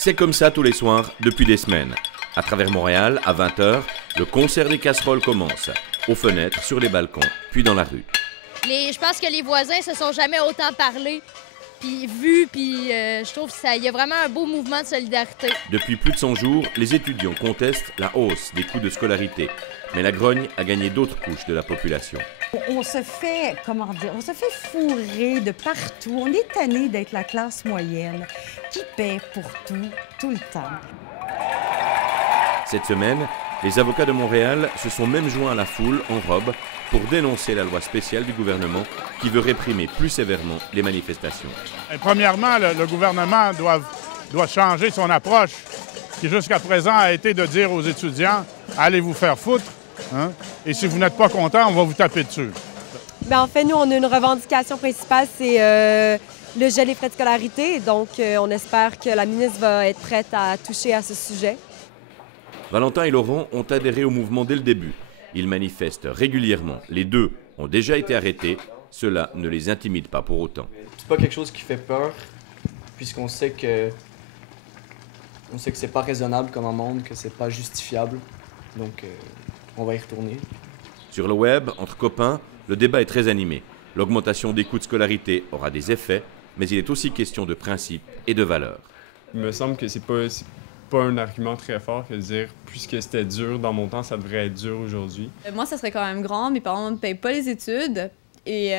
C'est comme ça tous les soirs depuis des semaines. À travers Montréal, à 20h, le concert des casseroles commence. Aux fenêtres, sur les balcons, puis dans la rue. Je pense que les voisins se sont jamais autant parlé, puis vus, puis je trouve qu'il y a vraiment un beau mouvement de solidarité. Depuis plus de 100 jours, les étudiants contestent la hausse des coûts de scolarité. Mais la grogne a gagné d'autres couches de la population. On se fait, on se fait fourrer de partout. On est tanné d'être la classe moyenne qui paie pour tout le temps. Cette semaine, les avocats de Montréal se sont même joints à la foule en robe pour dénoncer la loi spéciale du gouvernement qui veut réprimer plus sévèrement les manifestations. Et premièrement, le gouvernement doit changer son approche, qui jusqu'à présent a été de dire aux étudiants « allez vous faire foutre, hein? Et si vous n'êtes pas content, on va vous taper dessus ». Bien, en fait, nous, on a une revendication principale, c'est le gel des frais de scolarité. Donc, on espère que la ministre va être prête à toucher à ce sujet. Valentin et Laurent ont adhéré au mouvement dès le début. Ils manifestent régulièrement. Les deux ont déjà été arrêtés. Cela ne les intimide pas pour autant. C'est pas quelque chose qui fait peur, puisqu'on sait que c'est pas raisonnable comme amende, que c'est pas justifiable. Donc, on va y retourner. Sur le web, entre copains, le débat est très animé. L'augmentation des coûts de scolarité aura des effets, mais il est aussi question de principe et de valeurs. Il me semble que c'est pas un argument très fort que de dire puisque c'était dur dans mon temps, ça devrait être dur aujourd'hui. Moi, ça serait quand même grand. Mes parents ne payent pas les études et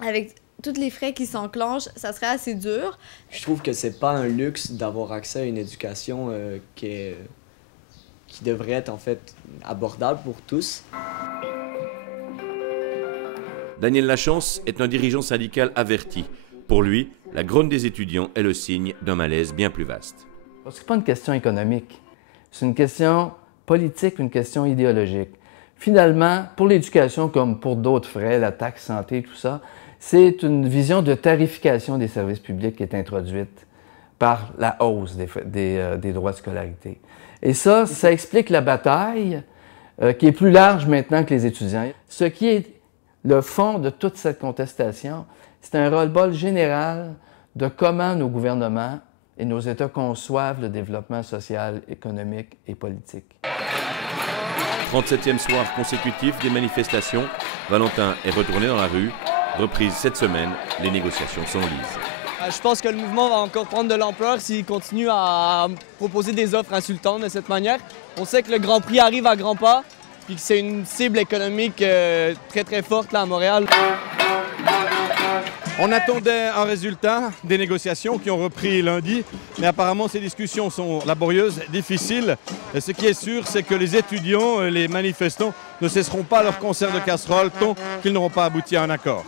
avec tous les frais qui s'enclenchent, ça serait assez dur. Je trouve que c'est pas un luxe d'avoir accès à une éducation qui devrait être en fait abordable pour tous. Daniel Lachance est un dirigeant syndical averti. Pour lui, la grogne des étudiants est le signe d'un malaise bien plus vaste. Ce n'est pas une question économique, c'est une question politique, une question idéologique. Finalement, pour l'éducation comme pour d'autres frais, la taxe santé, tout ça, c'est une vision de tarification des services publics qui est introduite par la hausse des droits de scolarité. Et ça explique la bataille qui est plus large maintenant que les étudiants. Ce qui est le fond de toute cette contestation, c'est un ras-le-bol général de comment nos gouvernements et nos États conçoivent le développement social, économique et politique. 37e soir consécutif des manifestations, Valentin est retourné dans la rue. Reprise cette semaine, les négociations s'enlisent. Je pense que le mouvement va encore prendre de l'ampleur s'il continue à proposer des offres insultantes de cette manière. On sait que le Grand Prix arrive à grands pas, puis que c'est une cible économique très très forte là à Montréal. On attendait un résultat des négociations qui ont repris lundi, mais apparemment ces discussions sont laborieuses, difficiles. Et ce qui est sûr, c'est que les étudiants, les manifestants ne cesseront pas leur concert de casseroles tant qu'ils n'auront pas abouti à un accord.